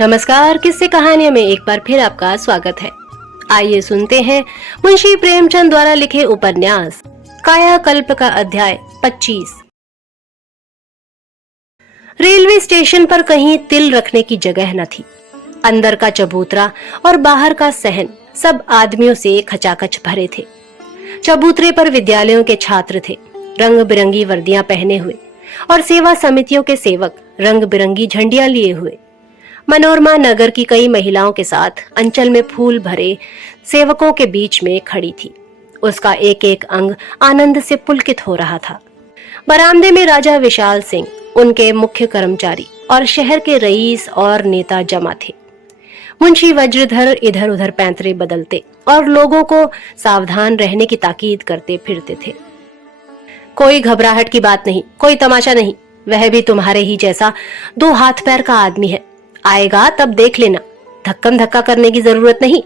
नमस्कार। किस्से कहानियों में एक बार फिर आपका स्वागत है। आइए सुनते हैं मुंशी प्रेमचंद द्वारा लिखे उपन्यास कायाकल्प का अध्याय 25। रेलवे स्टेशन पर कहीं तिल रखने की जगह न थी। अंदर का चबूतरा और बाहर का सहन सब आदमियों से खचाखच भरे थे। चबूतरे पर विद्यालयों के छात्र थे, रंग बिरंगी वर्दियां पहने हुए, और सेवा समितियों के सेवक रंग बिरंगी झंडियां लिए हुए। मनोरमा नगर की कई महिलाओं के साथ अंचल में फूल भरे सेवकों के बीच में खड़ी थी। उसका एक एक अंग आनंद से पुलकित हो रहा था। बरामदे में राजा विशाल सिंह, उनके मुख्य कर्मचारी और शहर के रईस और नेता जमा थे। मुंशी वज्रधर इधर उधर पैंतरे बदलते और लोगों को सावधान रहने की ताकीद करते फिरते थे। कोई घबराहट की बात नहीं, कोई तमाशा नहीं, वह भी तुम्हारे ही जैसा 2 हाथ पैर का आदमी है। आएगा तब देख लेना, धक्कम धक्का करने की जरूरत नहीं।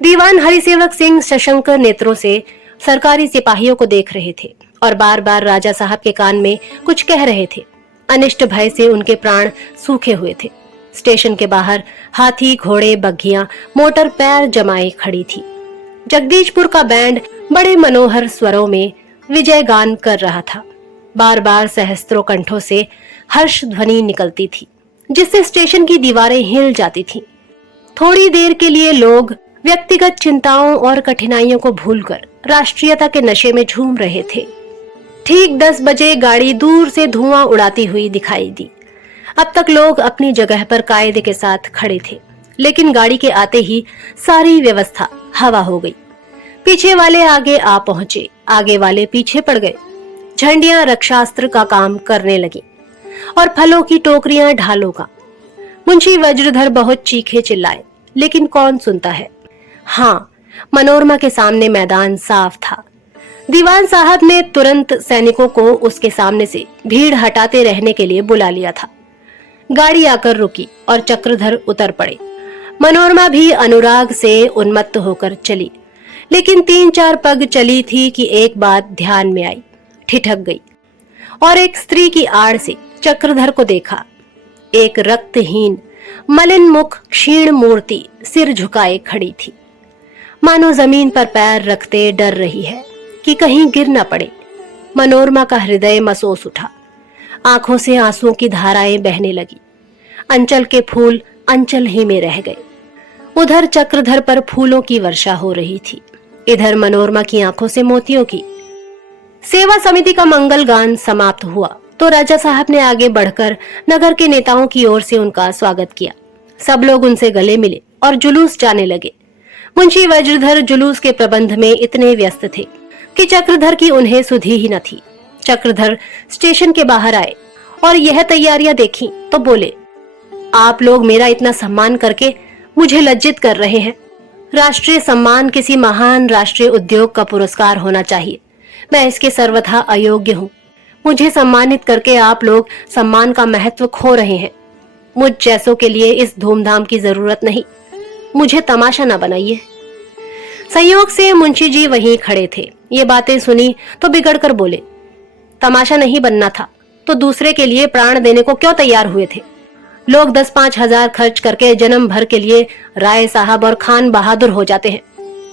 दीवान हरिसेवक सिंह सशंक नेत्रों से सरकारी सिपाहियों को देख रहे थे और बार बार राजा साहब के कान में कुछ कह रहे थे। अनिष्ट भय से उनके प्राण सूखे हुए थे। स्टेशन के बाहर हाथी, घोड़े, बग्घियां, मोटर पैर जमाए खड़ी थी। जगदीशपुर का बैंड बड़े मनोहर स्वरों में विजय गान कर रहा था। बार बार सहस्त्रों कंठों से हर्ष ध्वनि निकलती थी, जिससे स्टेशन की दीवारें हिल जाती थीं। थोड़ी देर के लिए लोग व्यक्तिगत चिंताओं और कठिनाइयों को भूलकर राष्ट्रीयता के नशे में झूम रहे थे। ठीक 10 बजे गाड़ी दूर से धुआं उड़ाती हुई दिखाई दी। अब तक लोग अपनी जगह पर कायदे के साथ खड़े थे, लेकिन गाड़ी के आते ही सारी व्यवस्था हवा हो गई। पीछे वाले आगे आ पहुंचे, आगे वाले पीछे पड़ गए। झंडियां रक्षास्त्र का काम करने लगी और फलों की टोकरियां ढालों का। मुंशी वज्रधर बहुत चीखे चिल्लाए, लेकिन कौन सुनता है। हाँ, मनोरमा के सामने मैदान साफ था। दीवान साहब ने तुरंत सैनिकों को उसके सामने से भीड़ हटाते रहने के लिए बुला लिया था। गाड़ी आकर रुकी और चक्रधर उतर पड़े। मनोरमा भी अनुराग से उन्मत्त होकर चली, लेकिन 3-4 पग चली थी कि एक बात ध्यान में आई। ठिठक गई और एक स्त्री की आड़ से चक्रधर को देखा। एक रक्तहीन मलिन मुख क्षीण मूर्ति सिर झुकाए खड़ी थी, मानो जमीन पर पैर रखते डर रही है कि कहीं गिर न पड़े। मनोरमा का हृदय मसोस उठा। आंखों से आंसुओं की धाराएं बहने लगी। अंचल के फूल अंचल ही में रह गए। उधर चक्रधर पर फूलों की वर्षा हो रही थी, इधर मनोरमा की आंखों से मोतियों की। सेवा समिति का मंगल गान समाप्त हुआ तो राजा साहब ने आगे बढ़कर नगर के नेताओं की ओर से उनका स्वागत किया। सब लोग उनसे गले मिले और जुलूस जाने लगे। मुंशी वज्रधर जुलूस के प्रबंध में इतने व्यस्त थे कि चक्रधर की उन्हें सुधि ही न थी। चक्रधर स्टेशन के बाहर आए और यह तैयारियां देखी तो बोले, आप लोग मेरा इतना सम्मान करके मुझे लज्जित कर रहे हैं। राष्ट्रीय सम्मान किसी महान राष्ट्रीय उद्योग का पुरस्कार होना चाहिए। मैं इसके सर्वथा अयोग्य हूँ। मुझे सम्मानित करके आप लोग सम्मान का महत्व खो रहे हैं। मुझ जैसों के लिए इस धूमधाम की जरूरत नहीं। मुझे तमाशा न बनाइए। संयोग से मुंशी जी वहीं खड़े थे। ये बातें सुनी तो बिगड़ कर बोले, तमाशा नहीं बनना था तो दूसरे के लिए प्राण देने को क्यों तैयार हुए थे? लोग 10-5 हजार खर्च करके जन्म भर के लिए राय साहब और खान बहादुर हो जाते हैं।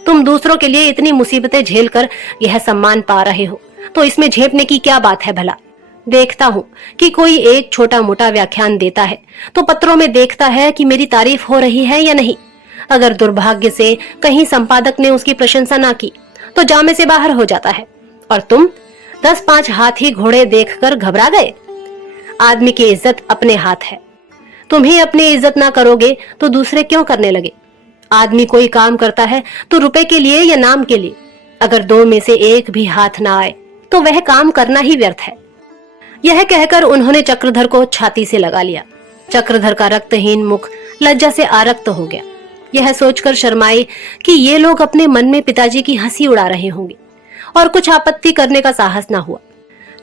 तुम दूसरों के लिए इतनी मुसीबतें झेल कर यह सम्मान पा रहे हो, तो इसमें झेपने की क्या बात है भला? देखता हूँ कि कोई एक छोटा मोटा व्याख्यान देता है तो पत्रों में देखता है कि मेरी तारीफ हो रही है या नहीं। अगर दुर्भाग्य से कहीं संपादक ने उसकी प्रशंसा ना की तो जामे से बाहर हो जाता है। और तुम 10-5 हाथी घोड़े देखकर घबरा गए। आदमी की इज्जत अपने हाथ है। तुम ही अपनी इज्जत ना करोगे तो दूसरे क्यों करने लगे? आदमी कोई काम करता है तो रुपए के लिए या नाम के लिए। अगर 2 में से एक भी हाथ ना आए तो वह काम करना ही व्यर्थ है। यह कहकर उन्होंने चक्रधर को छाती से लगा लिया। चक्रधर का रक्तहीन मुख लज्जा से आरक्त हो गया। यह सोचकर शर्माए कि ये लोग अपने मन में पिताजी की हंसी उड़ा रहे होंगे, और कुछ आपत्ति करने का साहस ना हुआ।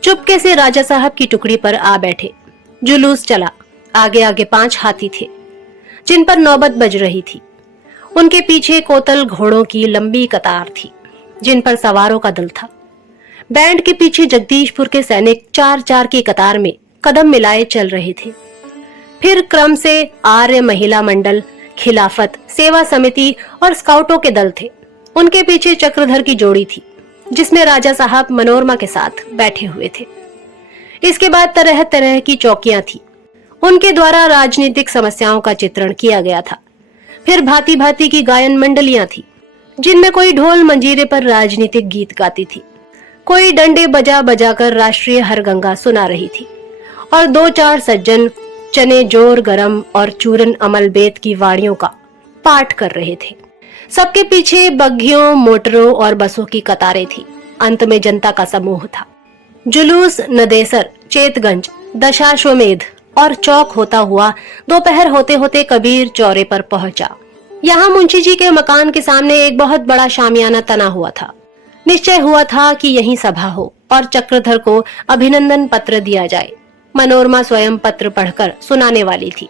चुपके से राजा साहब की टुकड़ी पर आ बैठे। जुलूस चला। आगे आगे 5 हाथी थे, जिन पर नौबत बज रही थी। उनके पीछे कोतल घोड़ों की लंबी कतार थी, जिन पर सवारों का दल था। बैंड के पीछे जगदीशपुर के सैनिक 4-4 की कतार में कदम मिलाए चल रहे थे। फिर क्रम से आर्य महिला मंडल, खिलाफत, सेवा समिति और स्काउटों के दल थे। उनके पीछे चक्रधर की जोड़ी थी, जिसमें राजा साहब मनोरमा के साथ बैठे हुए थे। इसके बाद तरह तरह की चौकियां थी। उनके द्वारा राजनीतिक समस्याओं का चित्रण किया गया था। फिर भांति भांति की गायन मंडलियां थी, जिनमें कोई ढोल मंजीरे पर राजनीतिक गीत गाती थी, कोई डंडे बजा बजाकर राष्ट्रीय हरगंगा सुना रही थी, और दो चार सज्जन चने जोर गरम और चूरन अमल बेत की वाणियों का पाठ कर रहे थे। सबके पीछे बग्घियों, मोटरों और बसों की कतारें थी। अंत में जनता का समूह था। जुलूस नदेसर, चेतगंज, दशाश्वमेध और चौक होता हुआ दोपहर होते होते कबीर चौरे पर पहुंचा। यहाँ मुंशी जी के मकान के सामने एक बहुत बड़ा शामियाना तना हुआ था। निश्चय हुआ था कि यहीं सभा हो और चक्रधर को अभिनंदन पत्र दिया जाए। मनोरमा स्वयं पत्र पढ़कर सुनाने वाली थी,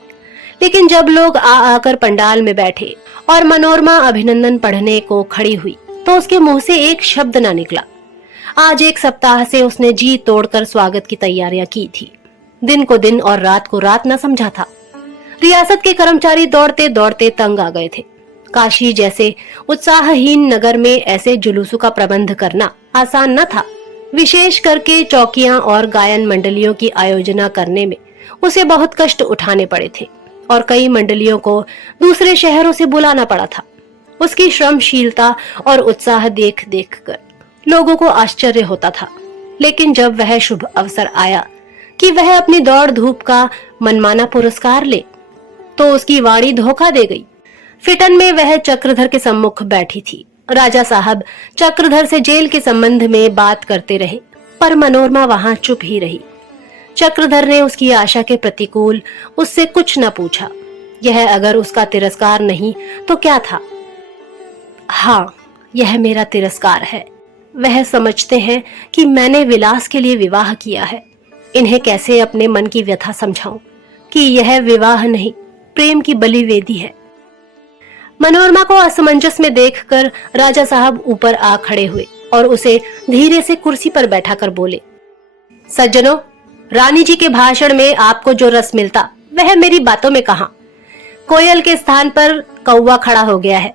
लेकिन जब लोग आकर पंडाल में बैठे और मनोरमा अभिनंदन पढ़ने को खड़ी हुई, तो उसके मुंह से एक शब्द न निकला। आज एक सप्ताह से उसने जी तोड़कर स्वागत की तैयारियां की थी। दिन को दिन और रात को रात न समझा था। रियासत के कर्मचारी दौड़ते दौड़ते तंग आ गए थे। काशी जैसे उत्साहहीन नगर में ऐसे जुलूसों का प्रबंध करना आसान न था। विशेष करके चौकियां और गायन मंडलियों की आयोजना करने में उसे बहुत कष्ट उठाने पड़े थे और कई मंडलियों को दूसरे शहरों से बुलाना पड़ा था। उसकी श्रमशीलता और उत्साह देख देख कर लोगों को आश्चर्य होता था, लेकिन जब वह शुभ अवसर आया कि वह अपनी दौड़ धूप का मनमाना पुरस्कार ले, तो उसकी वाणी धोखा दे गई। फिटन में वह चक्रधर के सम्मुख बैठी थी। राजा साहब चक्रधर से जेल के संबंध में बात करते रहे, पर मनोरमा वहां चुप ही रही। चक्रधर ने उसकी आशा के प्रतिकूल उससे कुछ न पूछा। यह अगर उसका तिरस्कार नहीं तो क्या था? हाँ, यह मेरा तिरस्कार है। वह समझते हैं कि मैंने विलास के लिए विवाह किया है। इन्हें कैसे अपने मन की व्यथा समझाऊं कि यह विवाह नहीं, प्रेम की बलि वेदी है। मनोरमा को असमंजस में देखकर राजा साहब ऊपर आ खड़े हुए और उसे धीरे से कुर्सी पर बैठाकर बोले, सज्जनों, रानी जी के भाषण में आपको जो रस मिलता वह मेरी बातों में कहां? कोयल के स्थान पर कौवा खड़ा हो गया है।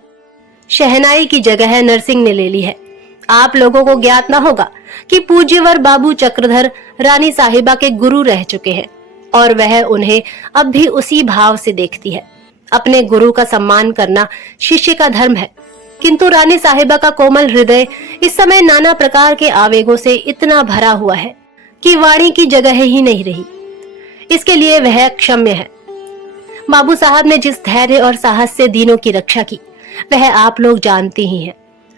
शहनाई की जगह नरसिंह ने ले ली है। आप लोगों को ज्ञात न होगा कि पूज्यवर बाबू चक्रधर रानी साहिबा के गुरु रह चुके हैं और वह उन्हें अब भी उसी भाव से देखती है। अपने गुरु का सम्मान करना शिष्य का धर्म है, किंतु रानी साहिबा का कोमल हृदय इस समय नाना प्रकार के आवेगों से इतना भरा हुआ है कि वाणी की जगह ही नहीं रही। इसके लिए वह क्षम्य है। बाबू साहब ने जिस धैर्य और साहस से दीनों की रक्षा की, वह आप लोग जानते ही हैं।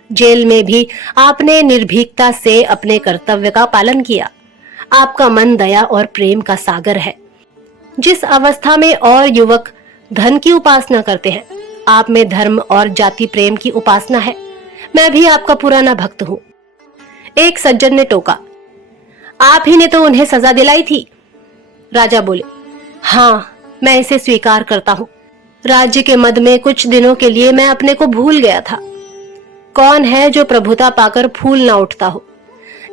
जेल में भी आपने निर्भीकता से अपने कर्तव्य का पालन किया। आपका मन दया और प्रेम का सागर है। जिस अवस्था में और युवक धन की उपासना करते हैं, आप में धर्म और जाति प्रेम की उपासना है। मैं भी आपका पुराना भक्त हूँ। एक सज्जन ने टोका, आप ही ने तो उन्हें सजा दिलाई थी। राजा बोले, हाँ, मैं इसे स्वीकार करता हूँ। राज्य के मद में कुछ दिनों के लिए मैं अपने को भूल गया था। कौन है जो प्रभुता पाकर फूल ना उठता हो?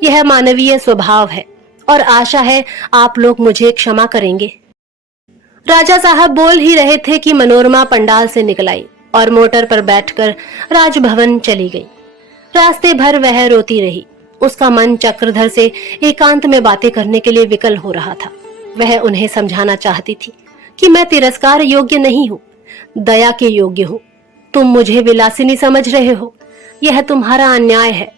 यह मानवीय स्वभाव है और आशा है आप लोग मुझे क्षमा करेंगे। राजा साहब बोल ही रहे थे कि मनोरमा पंडाल से निकल आई और मोटर पर बैठकर राजभवन चली गई। रास्ते भर वह रोती रही। उसका मन चक्रधर से एकांत में बातें करने के लिए विकल हो रहा था। वह उन्हें समझाना चाहती थी कि मैं तिरस्कार योग्य नहीं हूँ, दया के योग्य हूँ। तुम मुझे विलासिनी समझ रहे हो, यह तुम्हारा अन्याय है।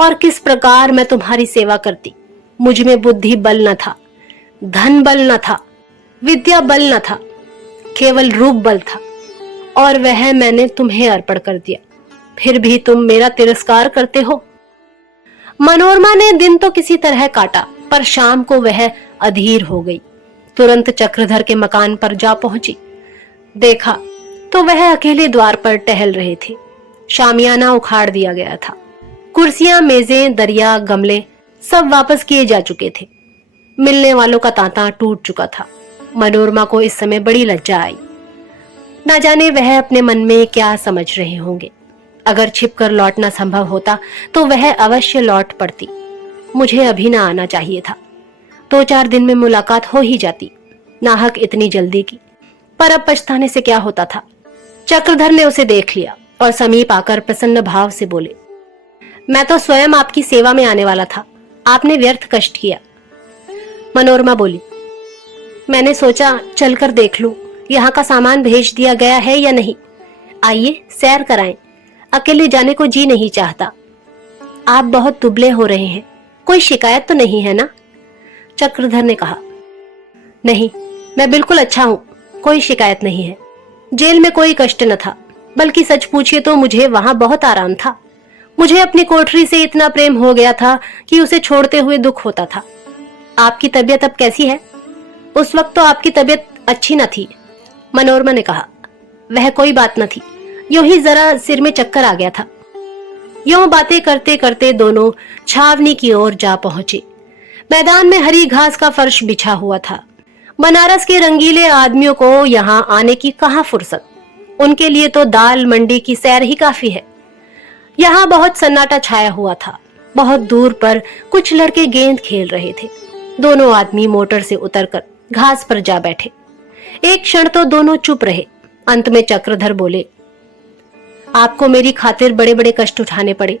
और किस प्रकार मैं तुम्हारी सेवा करती। मुझ में बुद्धि बल न था, धन बल न था, विद्या बल न था, केवल रूप बल था, और वह मैंने तुम्हें अर्पण कर दिया। फिर भी तुम मेरा तिरस्कार करते हो। मनोरमा ने दिन तो किसी तरह काटा, पर शाम को वह अधीर हो गई। तुरंत चक्रधर के मकान पर जा पहुंची। देखा तो वह अकेले द्वार पर टहल रहे थे। शामियाना उखाड़ दिया गया था। कुर्सियां, मेजें, दरिया, गमले सब वापस किए जा चुके थे। मिलने वालों का तांता टूट चुका था। मनोरमा को इस समय बड़ी लज्जा आई। ना जाने वह अपने मन में क्या समझ रहे होंगे। अगर छिपकर लौटना संभव होता तो वह अवश्य लौट पड़ती। मुझे अभी ना आना चाहिए था। 2-4 दिन में मुलाकात हो ही जाती। नाहक इतनी जल्दी की, पर अब पछताने से क्या होता था। चक्रधर ने उसे देख लिया और समीप आकर प्रसन्न भाव से बोले, मैं तो स्वयं आपकी सेवा में आने वाला था, आपने व्यर्थ कष्ट किया। मनोरमा बोली, मैंने सोचा चलकर देख लूं यहाँ का सामान भेज दिया गया है या नहीं। आइए सैर कराएं, अकेले जाने को जी नहीं चाहता। आप बहुत दुबले हो रहे हैं, कोई शिकायत तो नहीं है ना? चक्रधर ने कहा, नहीं, मैं बिल्कुल अच्छा हूं, कोई शिकायत नहीं है। जेल में कोई कष्ट न था, बल्कि सच पूछिए तो मुझे वहां बहुत आराम था। मुझे अपनी कोठरी से इतना प्रेम हो गया था कि उसे छोड़ते हुए दुख होता था। आपकी तबीयत अब कैसी है? उस वक्त तो आपकी तबीयत अच्छी न थी, मनोरमा ने कहा। वह कोई बात न थी, यूं ही जरा सिर में चक्कर आ गया था। यूं बातें करते करते दोनों छावनी की ओर जा पहुंचे। मैदान में हरी घास का फर्श बिछा हुआ था। बनारस के रंगीले आदमियों को यहाँ आने की कहाँ फुर्सत, उनके लिए तो दाल मंडी की सैर ही काफी है। यहाँ बहुत सन्नाटा छाया हुआ था। बहुत दूर पर कुछ लड़के गेंद खेल रहे थे। दोनों आदमी मोटर से उतरकर घास पर जा बैठे। एक क्षण तो दोनों चुप रहे। अंत में चक्रधर बोले, आपको मेरी खातिर बड़े बड़े कष्ट उठाने पड़े।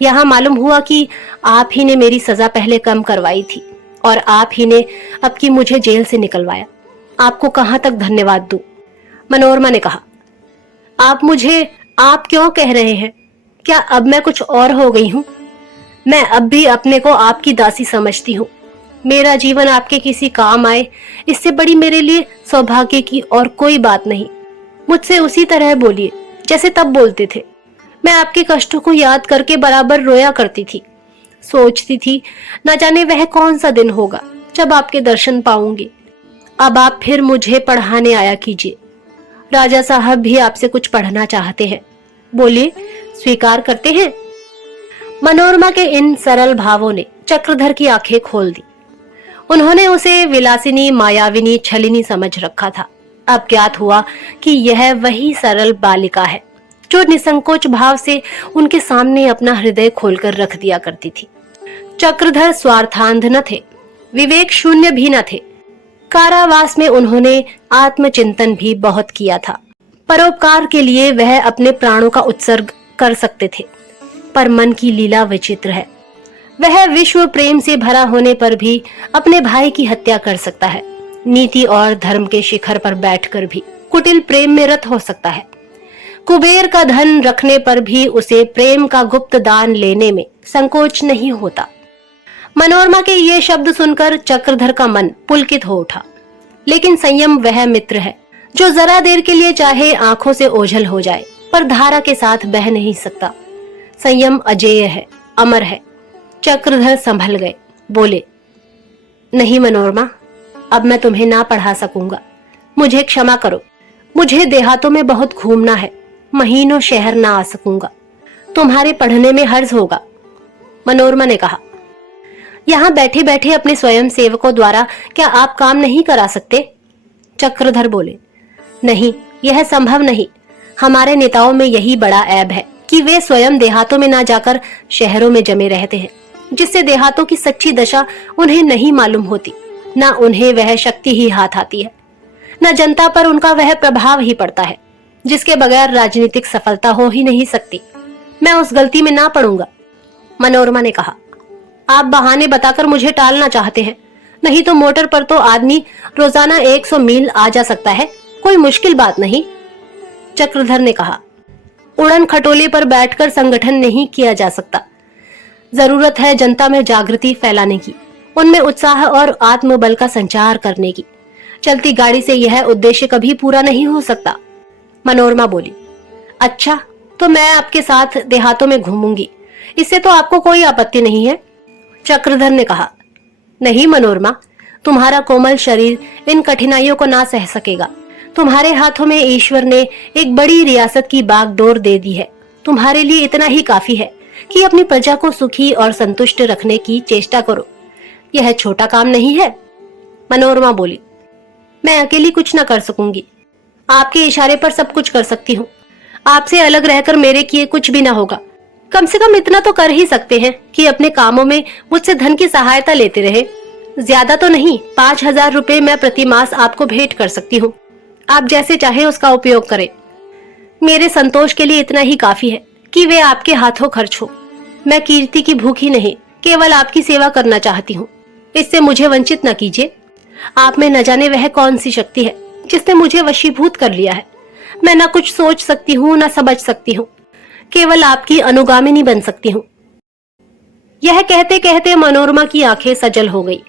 यहाँ मालूम हुआ कि आप ही ने मेरी सजा पहले कम करवाई थी और आप ही ने अब की मुझे जेल से निकलवाया। आपको कहाँ तक धन्यवाद दूं? मनोरमा ने कहा, आप मुझे आप क्यों कह रहे हैं? क्या अब मैं कुछ और हो गई हूँ? मैं अब भी अपने को आपकी दासी समझती हूँ। मेरा जीवन आपके किसी काम आए, इससे बड़ी मेरे लिए सौभाग्य की और कोई बात नहीं। मुझसे उसी तरह बोलिए जैसे तब बोलते थे। मैं आपके कष्टों को याद करके बराबर रोया करती थी। सोचती थी न जाने वह कौन सा दिन होगा जब आपके दर्शन पाऊंगी। अब आप फिर मुझे पढ़ाने आया कीजिए। राजा साहब भी आपसे कुछ पढ़ना चाहते हैं, बोलिए, स्वीकार करते हैं? मनोरमा के इन सरल भावों ने चक्रधर की आंखें खोल दी। उन्होंने उसे विलासिनी, मायाविनी, छलिनी समझ रखा था। अब ज्ञात हुआ कि यह वही सरल बालिका है जो निसंकोच भाव से उनके सामने अपना हृदय खोलकर रख दिया करती थी। चक्रधर स्वार्थांध न थे, विवेक शून्य भी न थे। कारावास में उन्होंने आत्मचिंतन भी बहुत किया था। परोपकार के लिए वह अपने प्राणों का उत्सर्ग कर सकते थे, पर मन की लीला विचित्र है। वह विश्व प्रेम से भरा होने पर भी अपने भाई की हत्या कर सकता है। नीति और धर्म के शिखर पर बैठकर भी कुटिल प्रेम में रत हो सकता है। कुबेर का धन रखने पर भी उसे प्रेम का गुप्त दान लेने में संकोच नहीं होता। मनोरमा के ये शब्द सुनकर चक्रधर का मन पुलकित हो उठा। लेकिन संयम वह मित्र है जो जरा देर के लिए चाहे आंखों से ओझल हो जाए, पर धारा के साथ बह नहीं सकता। संयम अजेय है, अमर है। चक्रधर संभल गए, बोले, नहीं मनोरमा, अब मैं तुम्हें ना पढ़ा सकूंगा। मुझे क्षमा करो। मुझे देहातों में बहुत घूमना है, महीनों शहर ना आ सकूंगा। तुम्हारे पढ़ने में हर्ज होगा। मनोरमा ने कहा, यहाँ बैठे बैठे अपने स्वयं सेवकों द्वारा क्या आप काम नहीं करा सकते? चक्रधर बोले, नहीं, यह संभव नहीं। हमारे नेताओं में यही बड़ा ऐब है कि वे स्वयं देहातों में ना जाकर शहरों में जमे रहते हैं, जिससे देहातों की सच्ची दशा उन्हें नहीं मालूम होती। न उन्हें वह शक्ति ही हाथ आती है, न जनता पर उनका वह प्रभाव ही पड़ता है जिसके बगैर राजनीतिक सफलता हो ही नहीं सकती। मैं उस गलती में ना पड़ूंगा। मनोरमा ने कहा, आप बहाने बताकर मुझे टालना चाहते हैं, नहीं तो मोटर पर तो आदमी रोजाना 100 मील आ जा सकता है, कोई मुश्किल बात नहीं। चक्रधर ने कहा, उड़न खटोले पर बैठकर संगठन नहीं किया जा सकता। जरूरत है जनता में जागृति फैलाने की, उनमें उत्साह और आत्मबल का संचार करने की। चलती गाड़ी से यह उद्देश्य कभी पूरा नहीं हो सकता। मनोरमा बोली, अच्छा, तो मैं आपके साथ देहातों में घूमूंगी, इससे तो आपको कोई आपत्ति नहीं है? चक्रधर ने कहा, नहीं मनोरमा, तुम्हारा कोमल शरीर इन कठिनाइयों को ना सह सकेगा। तुम्हारे हाथों में ईश्वर ने एक बड़ी रियासत की बागडोर दे दी है। तुम्हारे लिए इतना ही काफी है कि अपनी प्रजा को सुखी और संतुष्ट रखने की चेष्टा करो। यह छोटा काम नहीं है। मनोरमा बोली, मैं अकेली कुछ न कर सकूंगी। आपके इशारे पर सब कुछ कर सकती हूँ। आपसे अलग रहकर मेरे किए कुछ भी ना होगा। कम से कम इतना तो कर ही सकते हैं कि अपने कामों में मुझसे धन की सहायता लेते रहे। ज्यादा तो नहीं, 5,000 रुपए मैं प्रति मास आपको भेंट कर सकती हूँ। आप जैसे चाहे उसका उपयोग करें। मेरे संतोष के लिए इतना ही काफी है कि वे आपके हाथों खर्च हो। मैं कीर्ति की भूखी नहीं, केवल आपकी सेवा करना चाहती हूँ। इससे मुझे वंचित न कीजिए। आप में न जाने वह कौन सी शक्ति है जिसने मुझे वशीभूत कर लिया है। मैं न कुछ सोच सकती हूँ न समझ सकती हूँ, केवल आपकी अनुगामिनी बन सकती हूँ। यह कहते कहते मनोरमा की आंखें सजल हो गई।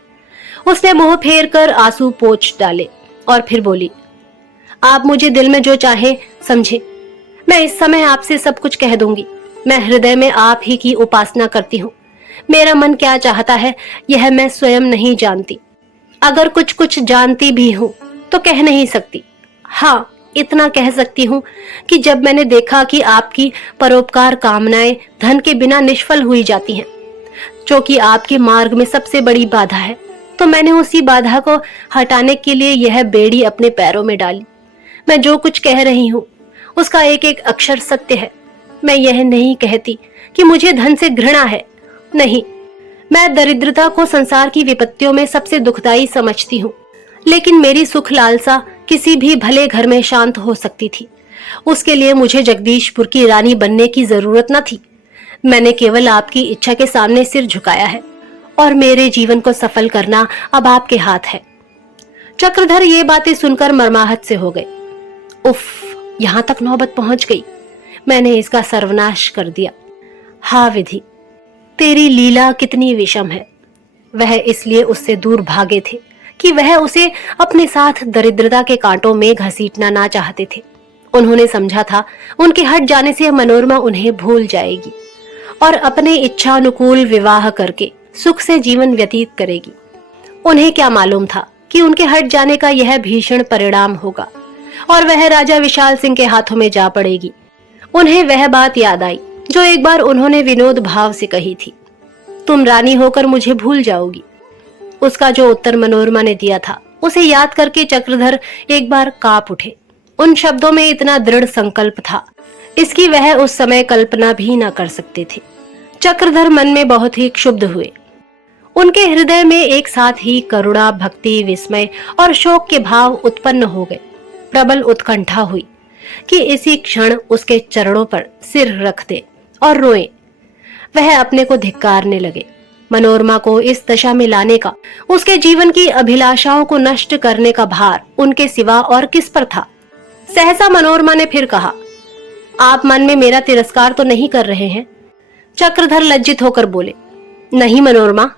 उसने मुंह फेर कर आंसू पोंछ डाले और फिर बोली, आप मुझे दिल में जो चाहे समझे। मैं इस समय आपसे सब कुछ कह दूंगी। मैं हृदय में आप ही की उपासना करती हूँ। मेरा मन क्या चाहता है यह मैं स्वयं नहीं जानती। अगर कुछ कुछ जानती भी हूँ तो कह नहीं सकती। हाँ, इतना कह सकती हूँ कि जब मैंने देखा कि आपकी परोपकार कामनाएं धन के बिना निष्फल हुई जाती हैं, जो कि आपके मार्ग में सबसे बड़ी बाधा है, तो मैंने उसी बाधा को हटाने के लिए यह बेड़ी अपने पैरों में डाली। मैं जो कुछ कह रही हूँ उसका एक एक अक्षर सत्य है। मैं यह नहीं कहती कि मुझे धन से घृणा है, नहीं। मैं दरिद्रता को संसार की विपत्तियों में सबसे दुखदाई समझती हूँ, लेकिन मेरी सुख लालसा किसी भी भले घर में शांत हो सकती थी। उसके लिए मुझे जगदीशपुर की रानी बनने की जरूरत न थी। मैंने केवल आपकी इच्छा के सामने सिर झुकाया है और मेरे जीवन को सफल करना अब आपके हाथ है। चक्रधर ये बातें सुनकर मर्माहत से हो गए। उफ, यहाँ तक नौबत पहुंच गई। मैंने इसका सर्वनाश कर दिया। हाँ विधि, तेरी लीला कितनी विषम है। वह इसलिए उससे दूर भागे थे कि वह उसे अपने साथ दरिद्रता के कांटों में घसीटना ना चाहते थे। उन्होंने समझा था उनके हट जाने से मनोरमा उन्हें भूल जाएगी और अपने इच्छानुकूल विवाह करके सुख से जीवन व्यतीत करेगी। उन्हें क्या मालूम था कि उनके हट जाने का यह भीषण परिणाम होगा और वह राजा विशाल सिंह के हाथों में जा पड़ेगी। उन्हें वह बात याद आई जो एक बार उन्होंने विनोद भाव से कही थी, तुम रानी होकर मुझे भूल जाओगी। उसका जो उत्तर मनोरमा ने दिया था उसे याद करके चक्रधर एक बार कांप उठे। उन शब्दों में इतना दृढ़ संकल्प था, इसकी वह उस समय कल्पना भी न कर सकते थे। चक्रधर मन में बहुत ही क्षुब्ध हुए। उनके हृदय में एक साथ ही करुणा, भक्ति, विस्मय और शोक के भाव उत्पन्न हो गए। प्रबल उत्कंठा हुई कि इसी क्षण उसके चरणों पर सिर रख दे और रोए। वह अपने को धिक्कारने लगे। मनोरमा को इस दशा में लाने का, उसके जीवन की अभिलाषाओं को नष्ट करने का भार उनके सिवा और किस पर था। सहसा मनोरमा ने फिर कहा, आप मन में मेरा तिरस्कार तो नहीं कर रहे हैं? चक्रधर लज्जित होकर बोले, नहीं मनोरमा,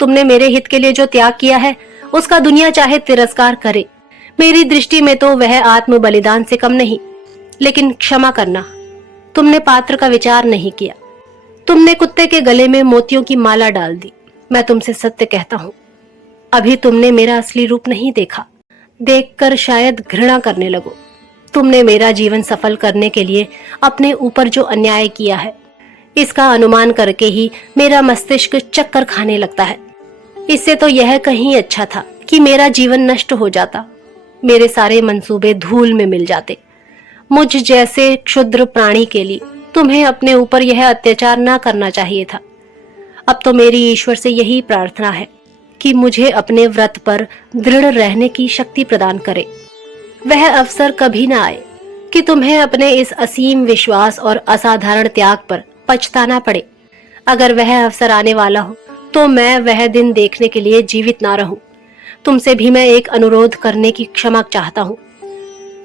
तुमने मेरे हित के लिए जो त्याग किया है उसका दुनिया चाहे तिरस्कार करे, मेरी दृष्टि में तो वह आत्म बलिदान से कम नहीं। लेकिन क्षमा करना, तुमने पात्र का विचार नहीं किया। तुमने कुत्ते के गले में मोतियों की माला डाल दी। मैं तुमसे सत्य कहता हूँ, अभी तुमने मेरा असली रूप नहीं देखा। देखकर शायद घृणा करने लगो। तुमने मेरा जीवन सफल करने के लिए अपने ऊपर जो अन्याय किया है, इसका अनुमान करके ही मेरा मस्तिष्क चक्कर खाने लगता है। इससे तो यह कहीं अच्छा था कि मेरा जीवन नष्ट हो जाता, मेरे सारे मंसूबे धूल में मिल जाते। मुझ जैसे क्षुद्र प्राणी के लिए तुम्हें अपने ऊपर यह अत्याचार ना करना चाहिए था। अब तो मेरी ईश्वर से यही प्रार्थना है कि मुझे अपने व्रत पर दृढ़ रहने की शक्ति प्रदान करे। वह अवसर कभी ना आए कि तुम्हें अपने इस असीम विश्वास और असाधारण त्याग पर पछताना पड़े। अगर वह अवसर आने वाला हो तो मैं वह दिन देखने के लिए जीवित ना रहूं। तुमसे भी मैं एक अनुरोध करने की क्षमा चाहता हूँ।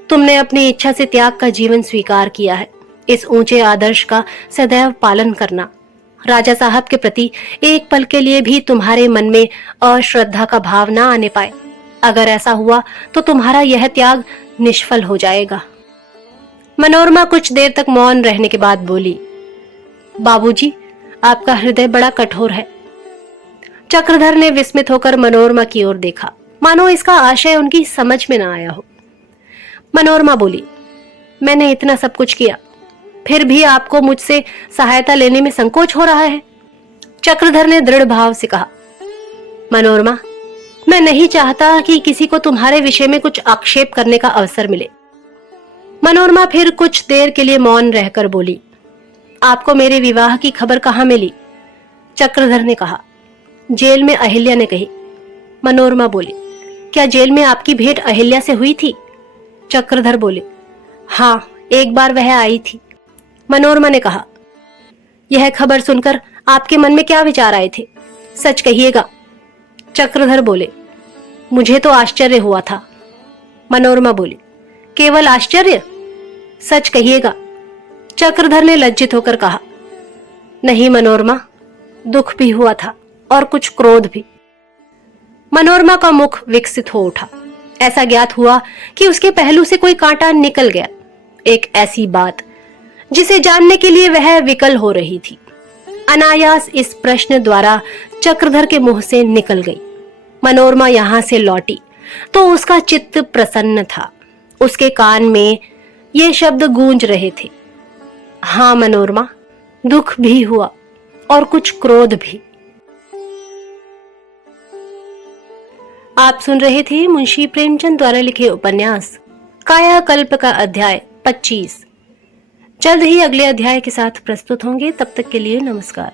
तुमने अपनी इच्छा से त्याग का जीवन स्वीकार किया है। इस ऊंचे आदर्श का सदैव पालन करना। राजा साहब के प्रति एक पल के लिए भी तुम्हारे मन में अश्रद्धा का भाव ना आने पाए। अगर ऐसा हुआ तो तुम्हारा यह त्याग निष्फल हो जाएगा। मनोरमा कुछ देर तक मौन रहने के बाद बोली, बाबूजी, आपका हृदय बड़ा कठोर है। चक्रधर ने विस्मित होकर मनोरमा की ओर देखा, मानो इसका आशय उनकी समझ में ना आया हो। मनोरमा बोली, मैंने इतना सब कुछ किया, फिर भी आपको मुझसे सहायता लेने में संकोच हो रहा है। चक्रधर ने दृढ़ भाव से कहा, मनोरमा, मैं नहीं चाहता कि किसी को तुम्हारे विषय में कुछ आक्षेप करने का अवसर मिले। मनोरमा फिर कुछ देर के लिए मौन रहकर बोली, आपको मेरे विवाह की खबर कहाँ मिली? चक्रधर ने कहा, जेल में अहिल्या ने कही। मनोरमा बोली, क्या जेल में आपकी भेंट अहिल्या से हुई थी? चक्रधर बोले, हाँ, एक बार वह आई थी। मनोरमा ने कहा, यह खबर सुनकर आपके मन में क्या विचार आए थे? सच कहिएगा। चक्रधर बोले, मुझे तो आश्चर्य हुआ था। मनोरमा बोली, केवल आश्चर्य? सच कहिएगा। चक्रधर ने लज्जित होकर कहा, नहीं मनोरमा, दुख भी हुआ था और कुछ क्रोध भी। मनोरमा का मुख विकसित हो उठा। ऐसा ज्ञात हुआ कि उसके पहलू से कोई कांटा निकल गया। एक ऐसी बात जिसे जानने के लिए वह विकल हो रही थी, अनायास इस प्रश्न द्वारा चक्रधर के मुंह से निकल गई। मनोरमा यहां से लौटी तो उसका चित्त प्रसन्न था। उसके कान में ये शब्द गूंज रहे थे, हाँ मनोरमा, दुख भी हुआ और कुछ क्रोध भी। आप सुन रहे थे मुंशी प्रेमचंद द्वारा लिखे उपन्यास कायाकल्प का अध्याय 25। जल्द ही अगले अध्याय के साथ प्रस्तुत होंगे। तब तक के लिए नमस्कार।